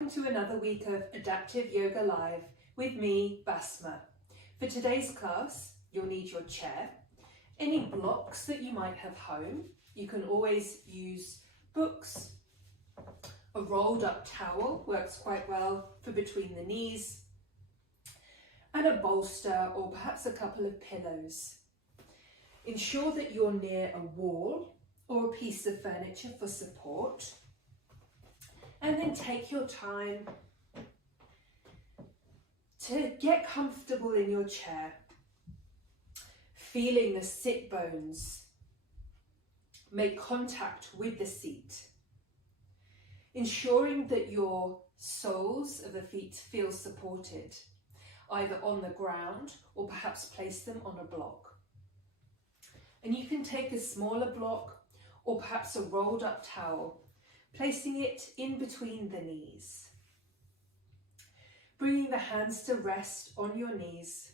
Welcome to another week of Adaptive Yoga Live with me, Basma. For today's class, you'll need your chair, any blocks that you might have home. You can always use books. A rolled up towel works quite well for between the knees, and a bolster or perhaps a couple of pillows. Ensure that you're near a wall or a piece of furniture for support. And then take your time to get comfortable in your chair, feeling the sit bones make contact with the seat, ensuring that your soles of the feet feel supported, either on the ground or perhaps place them on a block. And you can take a smaller block or perhaps a rolled up towel, placing it in between the knees. Bringing the hands to rest on your knees.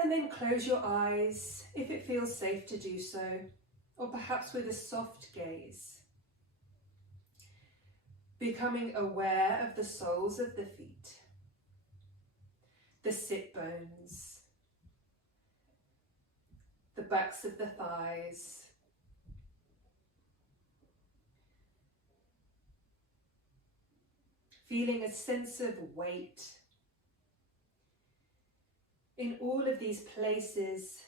And then close your eyes if it feels safe to do so, or perhaps with a soft gaze. Becoming aware of the soles of the feet, the sit bones, the backs of the thighs, feeling a sense of weight in all of these places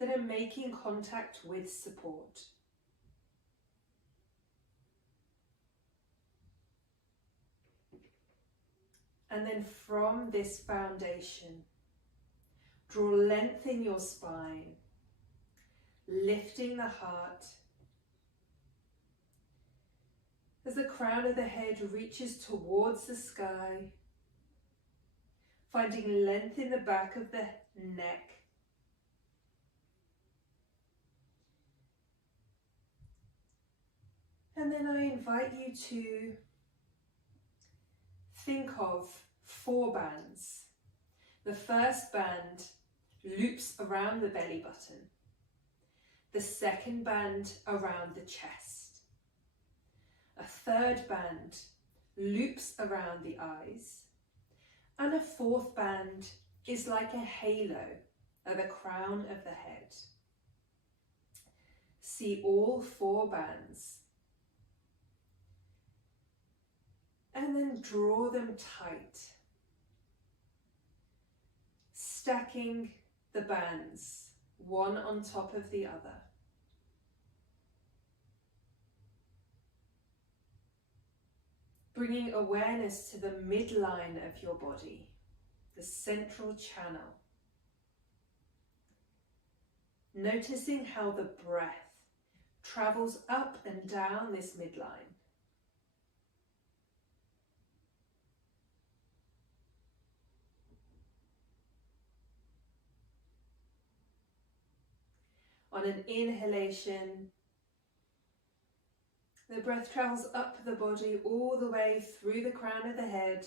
that are making contact with support. And then from this foundation, draw length in your spine, lifting the heart, as the crown of the head reaches towards the sky, finding length in the back of the neck. And then I invite you to think of 4 bands. The first band loops around the belly button. The second band around the chest. A third band loops around the eyes, and a fourth band is like a halo at the crown of the head. See all 4 bands, and then draw them tight, stacking the bands one on top of the other. Bringing awareness to the midline of your body, the central channel. Noticing how the breath travels up and down this midline. On an inhalation, the breath travels up the body all the way through the crown of the head.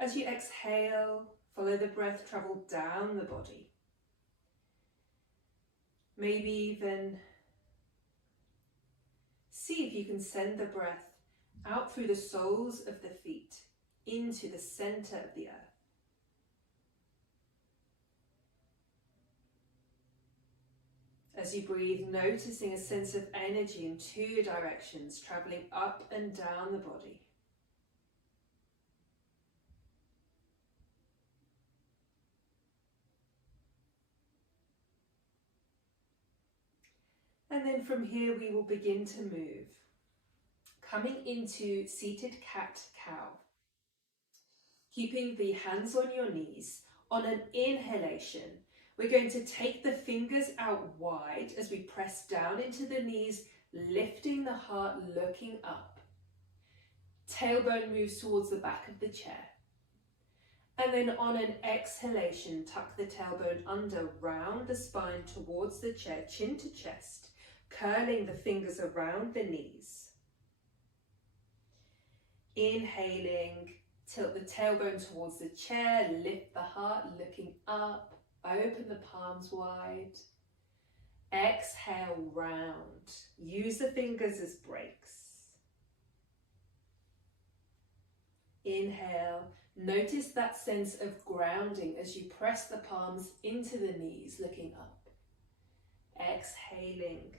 As you exhale, follow the breath travel down the body. Maybe even see if you can send the breath out through the soles of the feet into the center of the earth. As you breathe, noticing a sense of energy in 2 directions, traveling up and down the body. And then from here we will begin to move, coming into seated cat-cow. Keeping the hands on your knees. On an inhalation, we're going to take the fingers out wide as we press down into the knees, lifting the heart, looking up. Tailbone moves towards the back of the chair. And then on an exhalation, tuck the tailbone under, round the spine towards the chair, chin to chest, curling the fingers around the knees. Inhaling, tilt the tailbone towards the chair, lift the heart, looking up. Open the palms wide. Exhale, round. Use the fingers as brakes. Inhale. Notice that sense of grounding as you press the palms into the knees, looking up. Exhaling.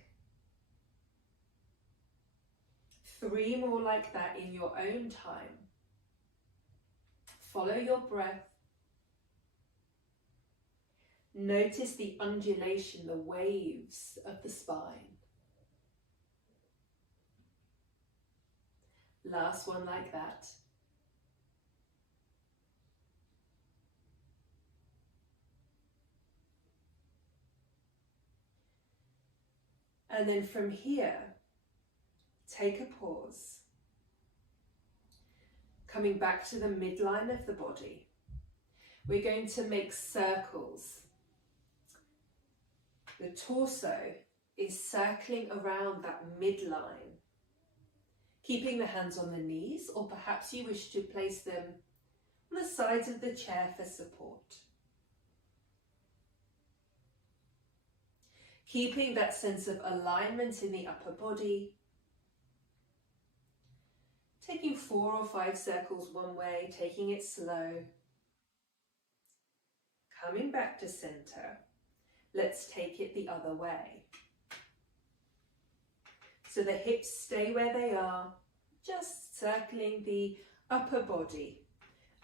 3 more like that in your own time. Follow your breath. Notice the undulation, the waves of the spine. Last one like that. And then from here, take a pause. Coming back to the midline of the body, we're going to make circles. The torso is circling around that midline, keeping the hands on the knees, or perhaps you wish to place them on the sides of the chair for support. Keeping that sense of alignment in the upper body. Taking 4 or 5 circles one way, taking it slow. Coming back to center. Let's take it the other way. So the hips stay where they are, just circling the upper body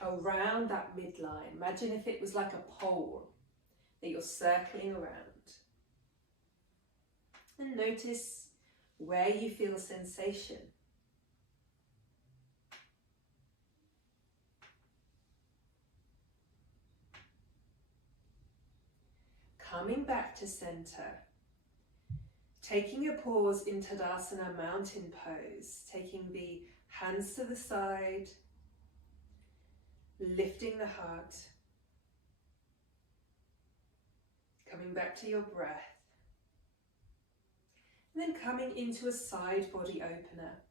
around that midline. Imagine if it was like a pole that you're circling around. And notice where you feel sensation. Coming back to center. Taking a pause in Tadasana mountain pose. Taking the hands to the side. Lifting the heart. Coming back to your breath. And then coming into a side body opener.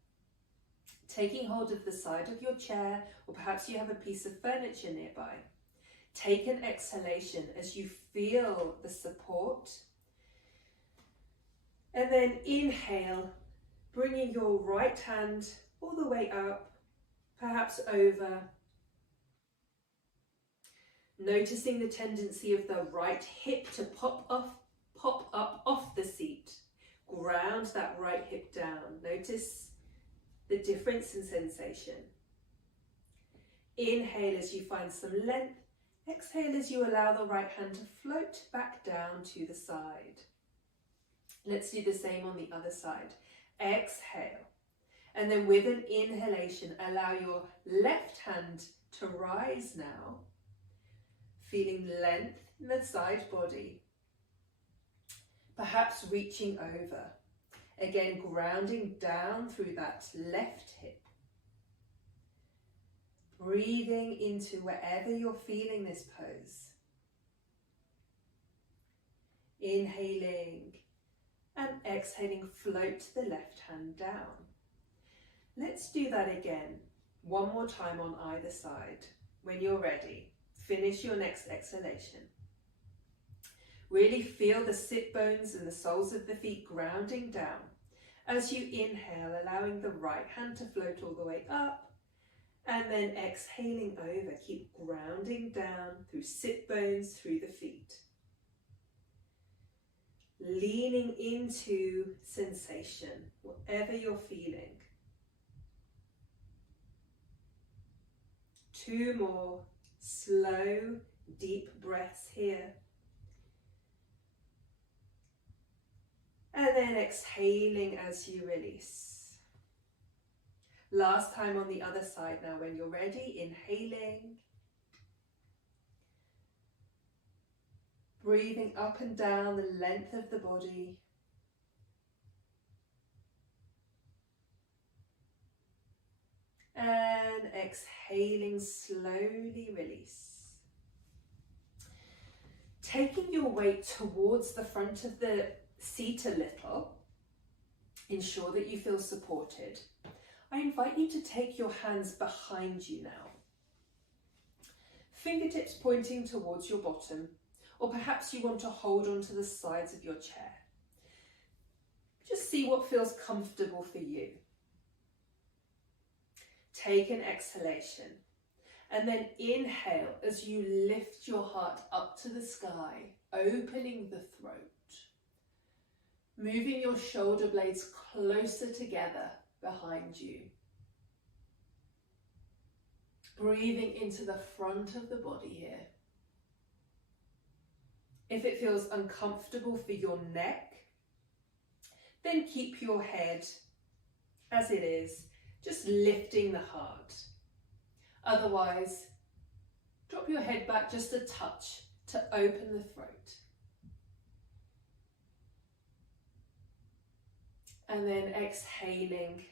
Taking hold of the side of your chair, or perhaps you have a piece of furniture nearby. Take an exhalation as you feel the support. And then inhale, bringing your right hand all the way up, perhaps over. Noticing the tendency of the right hip to pop up off the seat. Ground that right hip down. Notice the difference in sensation. Inhale as you find some length. Exhale as you allow the right hand to float back down to the side. Let's do the same on the other side. Exhale. And then with an inhalation, allow your left hand to rise now. Feeling length in the side body. Perhaps reaching over. Again, grounding down through that left hip. Breathing into wherever you're feeling this pose. Inhaling and exhaling, float the left hand down. Let's do that again, one more time on either side. When you're ready, finish your next exhalation. Really feel the sit bones and the soles of the feet grounding down. As you inhale, allowing the right hand to float all the way up. And then exhaling over, keep grounding down through sit bones, through the feet. Leaning into sensation, whatever you're feeling. 2 more slow, deep breaths here. And then exhaling as you release. Last time on the other side now. When you're ready, inhaling. Breathing up and down the length of the body. And exhaling, slowly release. Taking your weight towards the front of the seat a little. Ensure that you feel supported. I invite you to take your hands behind you now. Fingertips pointing towards your bottom, or perhaps you want to hold onto the sides of your chair. Just see what feels comfortable for you. Take an exhalation and then inhale as you lift your heart up to the sky, opening the throat. Moving your shoulder blades closer together behind you. Breathing into the front of the body here. If it feels uncomfortable for your neck, then keep your head as it is, just lifting the heart. Otherwise, drop your head back just a touch to open the throat. And then exhaling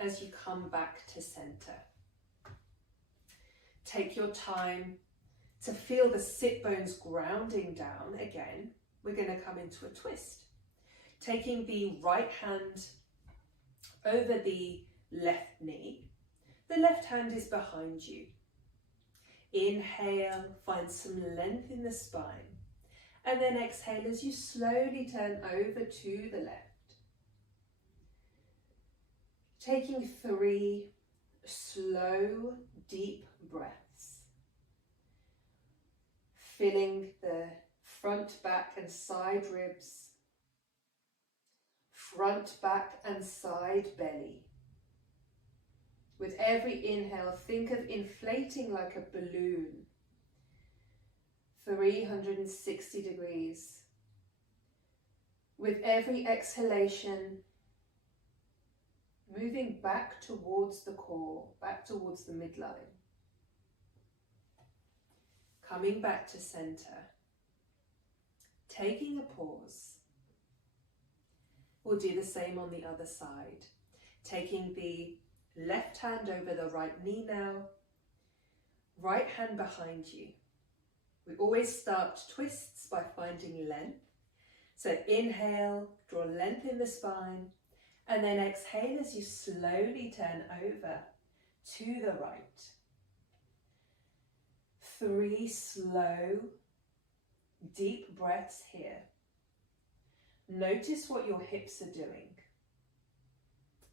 as you come back to center. Take your time to feel the sit bones grounding down again. We're going to come into a twist. Taking the right hand over the left knee. The left hand is behind you. Inhale, find some length in the spine. And then exhale as you slowly turn over to the left. Taking 3 slow, deep breaths. Filling the front, back and side ribs. Front, back and side belly. With every inhale, think of inflating like a balloon. 360 degrees. With every exhalation, moving back towards the core, back towards the midline. Coming back to center. Taking a pause. We'll do the same on the other side. Taking the left hand over the right knee now. Right hand behind you. We always start twists by finding length. So inhale, draw length in the spine. And then exhale as you slowly turn over to the right. 3 slow, deep breaths here. Notice what your hips are doing.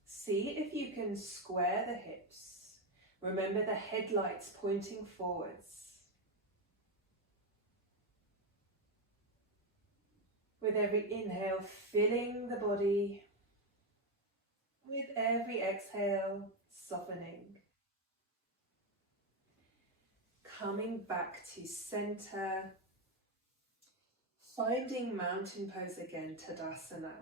See if you can square the hips. Remember the headlights pointing forwards. With every inhale, filling the body. With every exhale, softening. Coming back to center. Finding mountain pose again, Tadasana.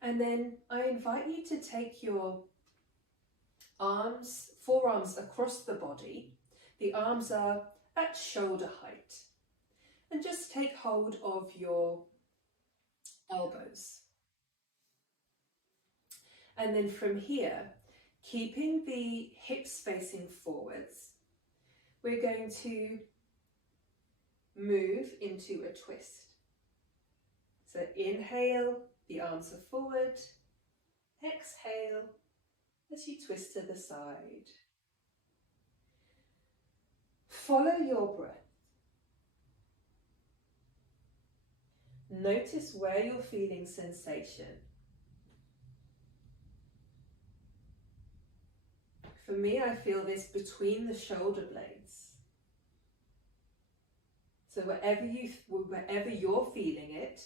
And then I invite you to take your arms, forearms across the body. The arms are at shoulder height. And just take hold of your elbows. And then from here, keeping the hips facing forwards, we're going to move into a twist. So inhale, the arms are forward. Exhale as you twist to the side. Follow your breath. Notice where you're feeling sensation. For me, I feel this between the shoulder blades. So wherever you're feeling it,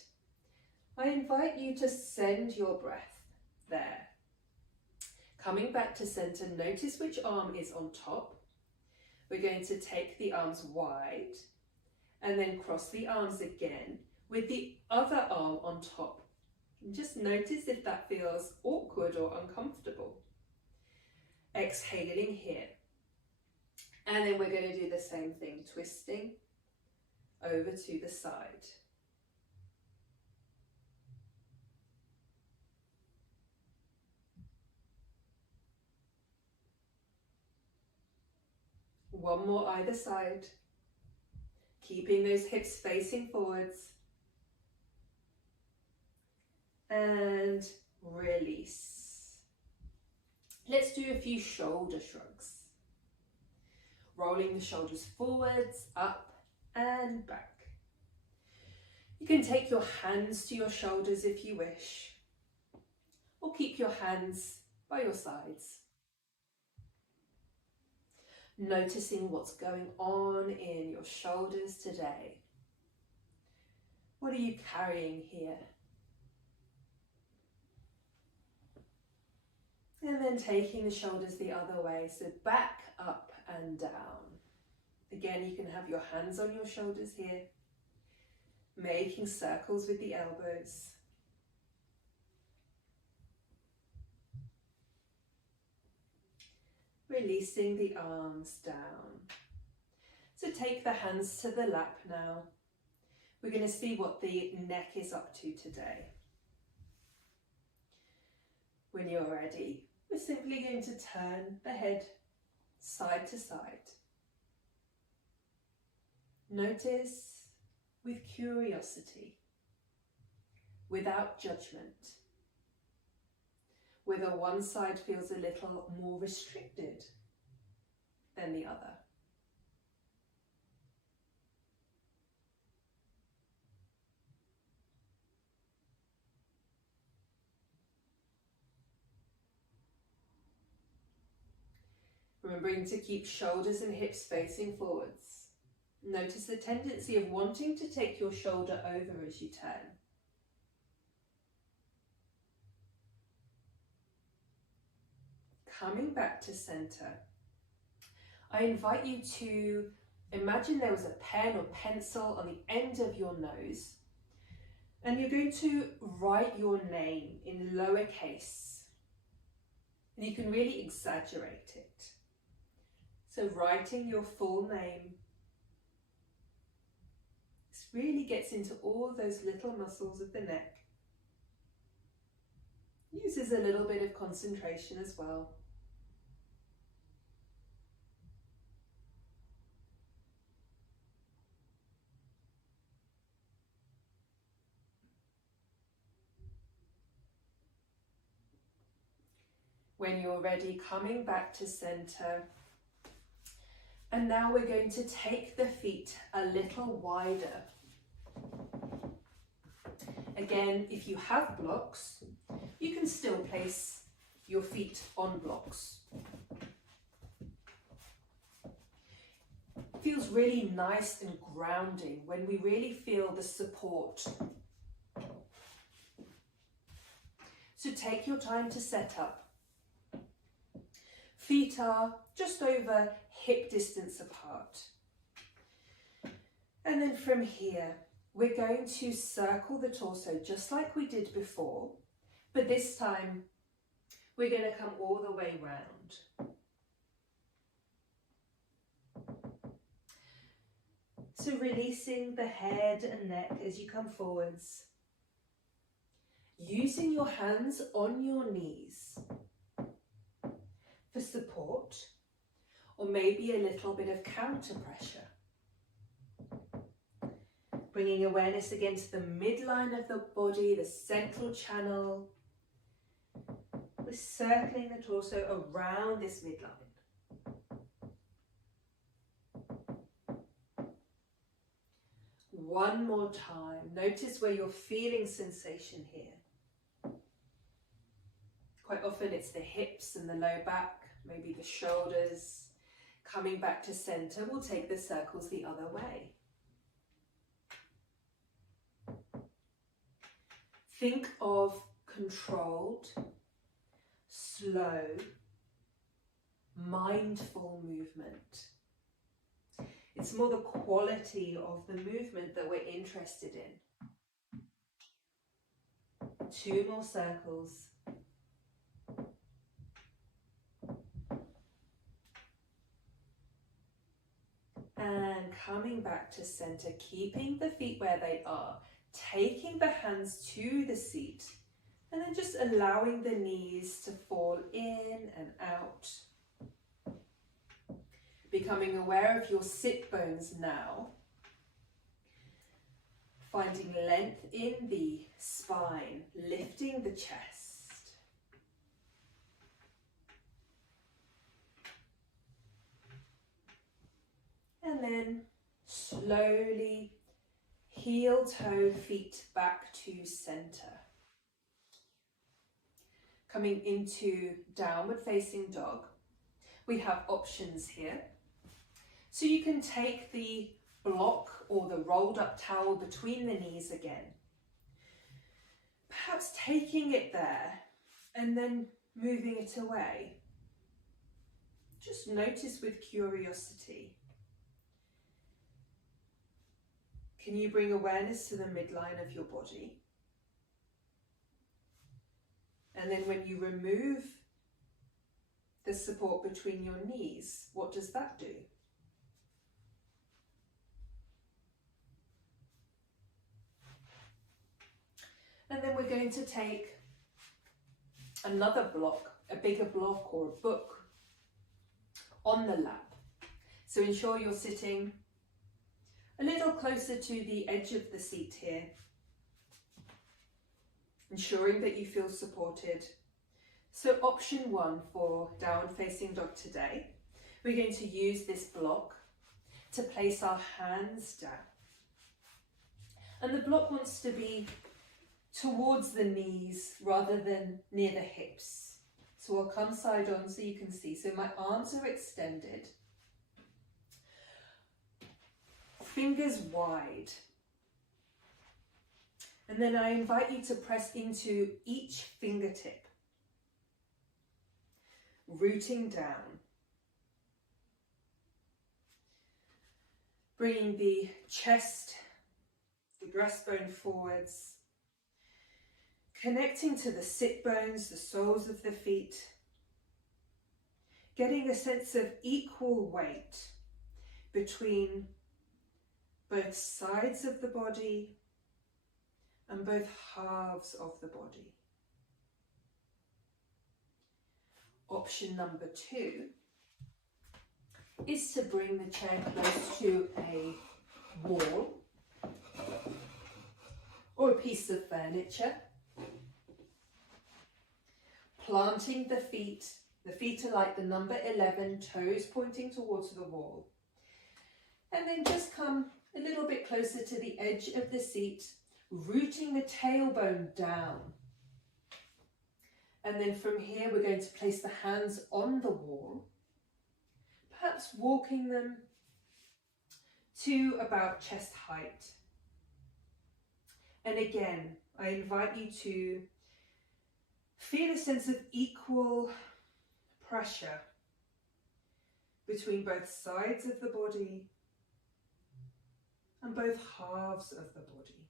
I invite you to send your breath there. Coming back to center, notice which arm is on top. We're going to take the arms wide and then cross the arms again with the other arm on top. And just notice if that feels awkward or uncomfortable. Exhaling here. And then we're going to do the same thing, twisting over to the side. One more either side. Keeping those hips facing forwards. And release. Let's do a few shoulder shrugs. Rolling the shoulders forwards, up and back. You can take your hands to your shoulders if you wish, or keep your hands by your sides. Noticing what's going on in your shoulders today. What are you carrying here? And then taking the shoulders the other way, so back, up and down. Again, you can have your hands on your shoulders here, making circles with the elbows. Releasing the arms down. So take the hands to the lap now. We're going to see what the neck is up to today. When you're ready, we're simply going to turn the head side to side. Notice with curiosity, without judgment, whether one side feels a little more restricted than the other. Remembering to keep shoulders and hips facing forwards. Notice the tendency of wanting to take your shoulder over as you turn. Coming back to center, I invite you to imagine there was a pen or pencil on the end of your nose, and you're going to write your name in lowercase, and you can really exaggerate it. So writing your full name, this really gets into all those little muscles of the neck. Uses a little bit of concentration as well. When you're ready, coming back to center. And now we're going to take the feet a little wider. Again, if you have blocks, you can still place your feet on blocks. It feels really nice and grounding when we really feel the support. So take your time to set up. Feet are just over hip distance apart. And then from here, we're going to circle the torso just like we did before, but this time we're going to come all the way round. So releasing the head and neck as you come forwards. Using your hands on your knees for support, or maybe a little bit of counter pressure. Bringing awareness against the midline of the body, the central channel. We're circling the torso around this midline. One more time. Notice where you're feeling sensation here. Quite often it's the hips and the low back, maybe the shoulders. Coming back to center, we'll take the circles the other way. Think of controlled, slow, mindful movement. It's more the quality of the movement that we're interested in. 2 more circles. And coming back to center, keeping the feet where they are, taking the hands to the seat, and then just allowing the knees to fall in and out. Becoming aware of your sit bones now. Finding length in the spine, lifting the chest. And then slowly heel toe feet back to center. Coming into downward facing dog, we have options here. So you can take the block or the rolled up towel between the knees again. Perhaps taking it there and then moving it away. Just notice with curiosity. Can you bring awareness to the midline of your body? And then when you remove the support between your knees, what does that do? And then we're going to take another block, a bigger block or a book on the lap. So ensure you're sitting a little closer to the edge of the seat here, ensuring that you feel supported. So option 1 for downward facing dog today, we're going to use this block to place our hands down. And the block wants to be towards the knees rather than near the hips. So I'll come side on so you can see. So my arms are extended, fingers wide. And then I invite you to press into each fingertip, rooting down. Bringing the chest, the breastbone forwards, connecting to the sit bones, the soles of the feet, getting a sense of equal weight between both sides of the body and both halves of the body. Option number 2 is to bring the chair close to a wall or a piece of furniture. Planting the feet are like the number 11, toes pointing towards the wall. And then just come a little bit closer to the edge of the seat, rooting the tailbone down. And then from here, we're going to place the hands on the wall, perhaps walking them to about chest height. And again, I invite you to feel a sense of equal pressure between both sides of the body and both halves of the body.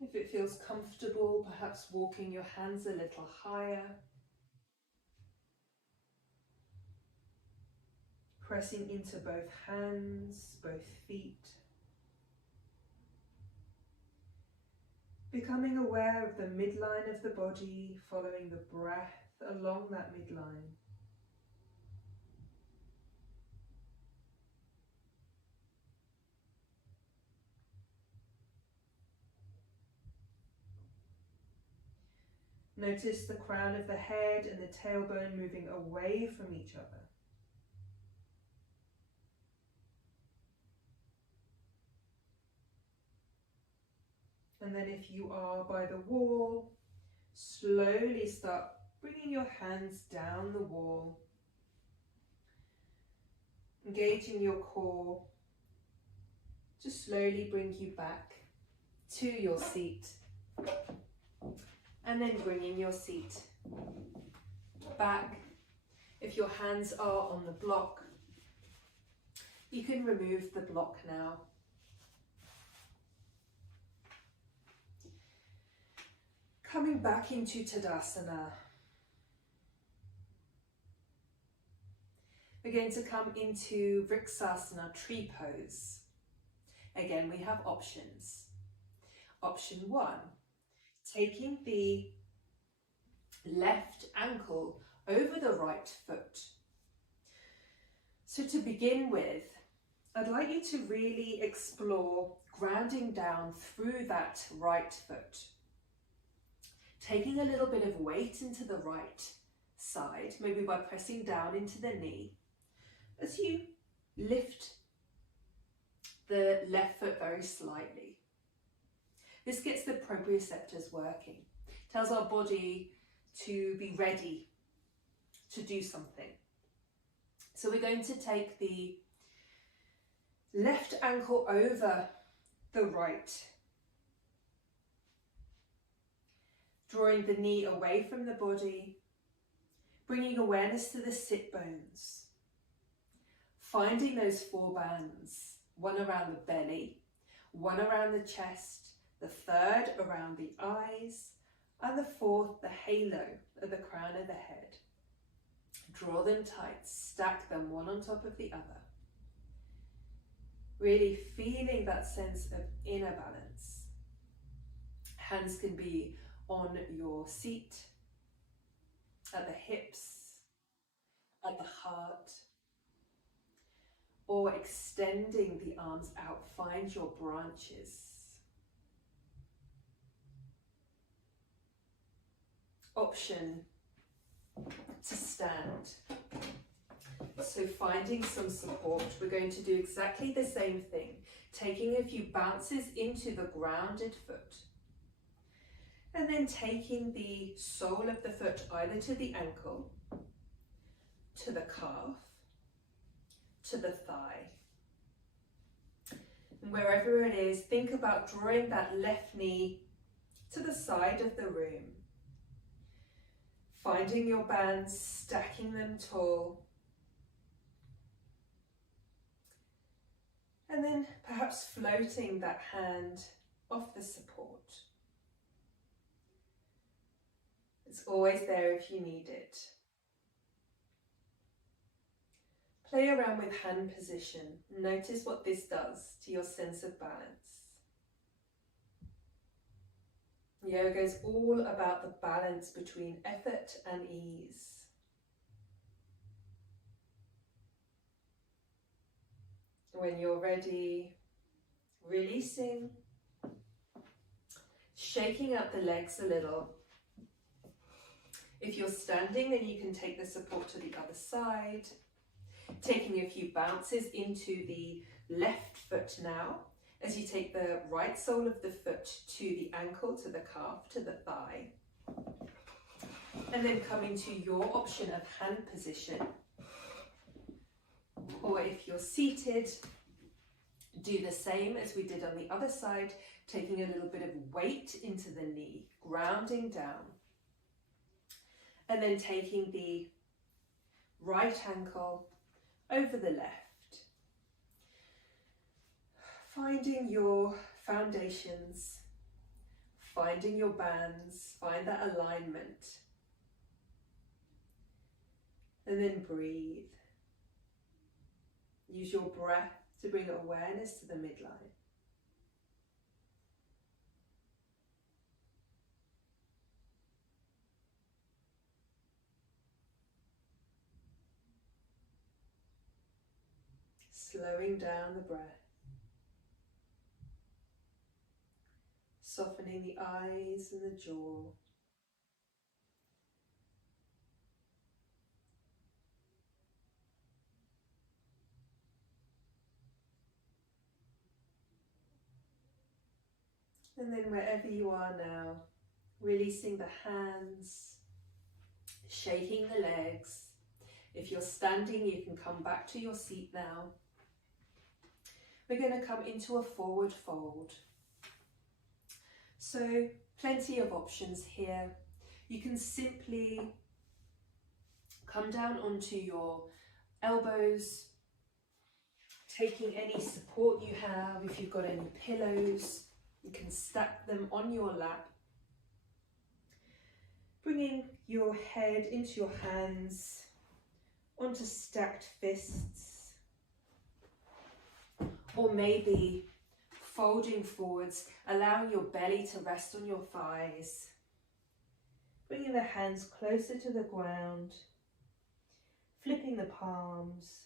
If it feels comfortable, perhaps walking your hands a little higher, pressing into both hands, both feet, becoming aware of the midline of the body, following the breath along that midline. Notice the crown of the head and the tailbone moving away from each other. And then if you are by the wall, slowly start bringing your hands down the wall, engaging your core to slowly bring you back to your seat. And then bringing your seat back. If your hands are on the block, you can remove the block now. Coming back into Tadasana. We're going to come into Vriksasana, tree pose. Again, we have options. Option 1. Taking the left ankle over the right foot. So to begin with, I'd like you to really explore grounding down through that right foot. Taking a little bit of weight into the right side, maybe by pressing down into the knee, as you lift the left foot very slightly. This gets the proprioceptors working, tells our body to be ready to do something. So we're going to take the left ankle over the right, drawing the knee away from the body, bringing awareness to the sit bones, finding those 4 bands, one around the belly, one around the chest, the third around the eyes, and the 4th, the halo of the crown of the head. Draw them tight, stack them one on top of the other. Really feeling that sense of inner balance. Hands can be on your seat, at the hips, at the heart, or extending the arms out. Find your branches. Option to stand. So finding some support, we're going to do exactly the same thing, taking a few bounces into the grounded foot, and then taking the sole of the foot either to the ankle, to the calf, to the thigh. And wherever it is, think about drawing that left knee to the side of the room. Finding your bands, stacking them tall. And then perhaps floating that hand off the support. It's always there if you need it. Play around with hand position. Notice what this does to your sense of balance. Yoga is all about the balance between effort and ease. When you're ready, releasing, shaking out the legs a little. If you're standing, then you can take the support to the other side, taking a few bounces into the left foot now, as you take the right sole of the foot to the ankle, to the calf, to the thigh. And then coming to your option of hand position. Or if you're seated, do the same as we did on the other side, taking a little bit of weight into the knee, grounding down. And then taking the right ankle over the left. Finding your foundations, finding your bands, find that alignment. And then breathe. Use your breath to bring awareness to the midline. Slowing down the breath. Softening the eyes and the jaw. And then wherever you are now, releasing the hands, shaking the legs. If you're standing, you can come back to your seat now. We're going to come into a forward fold. So plenty of options here. You can simply come down onto your elbows, taking any support you have. If you've got any pillows, you can stack them on your lap. Bringing your head into your hands, onto stacked fists. Or maybe folding forwards, allowing your belly to rest on your thighs. Bringing the hands closer to the ground, flipping the palms.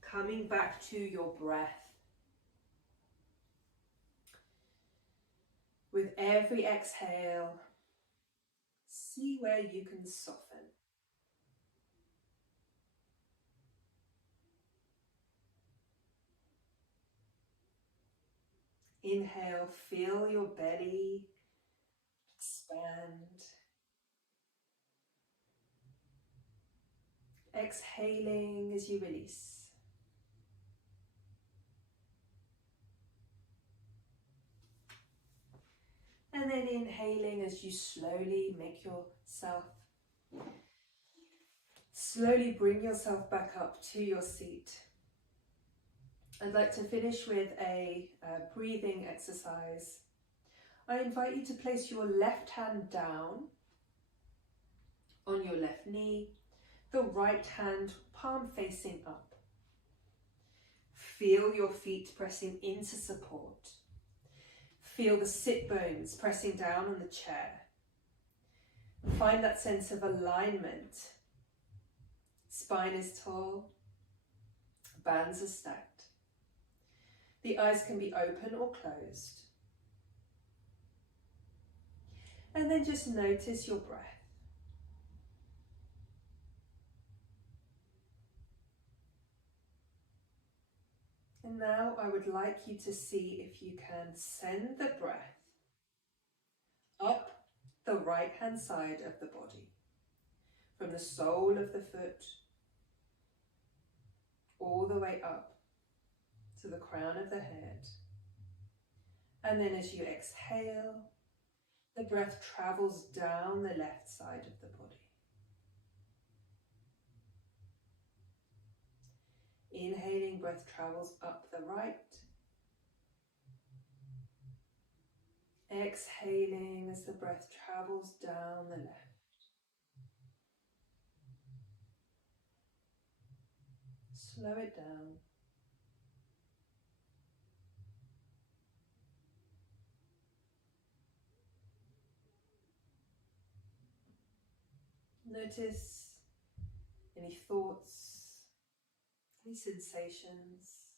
Coming back to your breath. With every exhale, see where you can soften. Inhale, feel your belly expand. Exhaling as you release. And then inhaling as you slowly bring yourself back up to your seat. I'd like to finish with a breathing exercise. I invite you to place your left hand down on your left knee, the right hand palm facing up. Feel your feet pressing into support. Feel the sit bones pressing down on the chair. Find that sense of alignment. Spine is tall, bands are stacked. The eyes can be open or closed. And then just notice your breath. And now I would like you to see if you can send the breath up the right hand side of the body, from the sole of the foot all the way up to the crown of the head. And then as you exhale, the breath travels down the left side of the body. Inhaling, breath travels up the right. Exhaling as the breath travels down the left. Slow it down. Notice any thoughts, any sensations.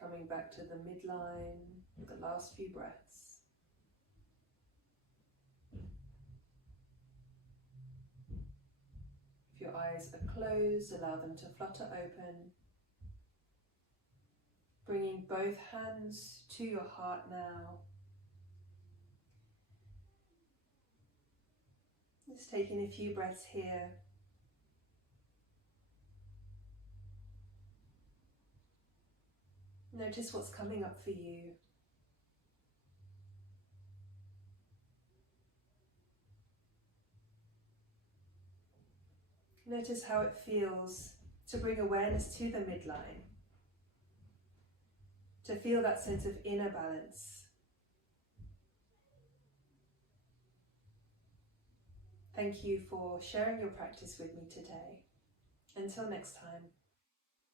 Coming back to the midline with the last few breaths. If your eyes are closed, allow them to flutter open. Bringing both hands to your heart now. Just taking a few breaths here. Notice what's coming up for you. Notice how it feels to bring awareness to the midline, to feel that sense of inner balance. Thank you for sharing your practice with me today. Until next time.